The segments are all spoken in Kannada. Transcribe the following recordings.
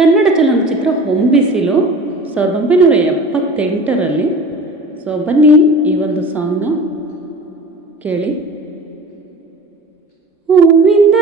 ಕನ್ನಡ ಚಲನಚಿತ್ರ ಹೊಂಬಿಸಿಲು ಸಾವಿರದ ಒಂಬೈನೂರ ಎಪ್ಪತ್ತೆಂಟರಲ್ಲಿ. ಸೊ ಬನ್ನಿ ಈ ಒಂದು ಸಾಂಗ್ನ ಕೇಳಿ. ಹೂವಿಂದ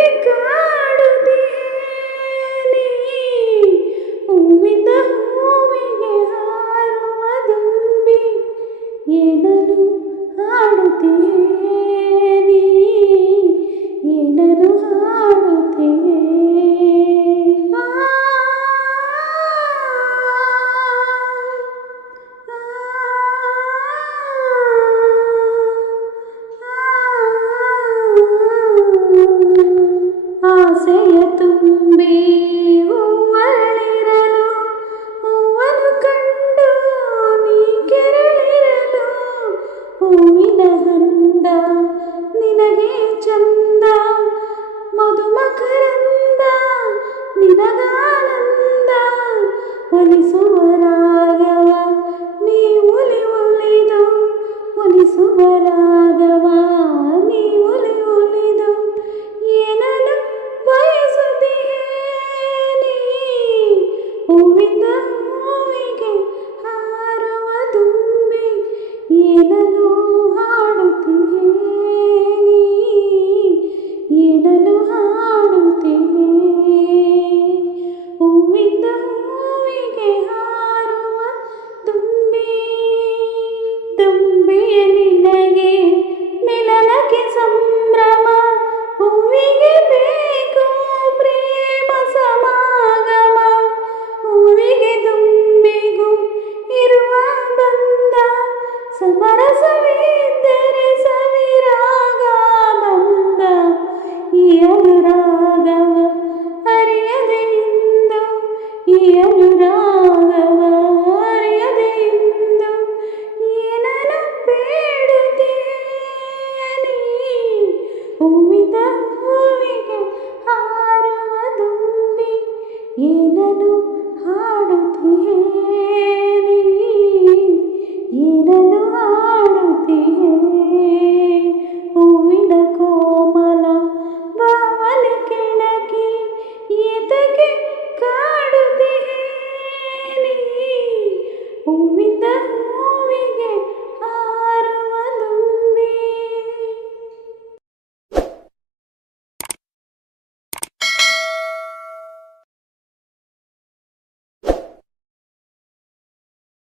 obrigada! ಸುವರಾಗವ ನೀವು ಒಲಿದವು ಒಲಿಸುವರಾಗ நரசவேந்த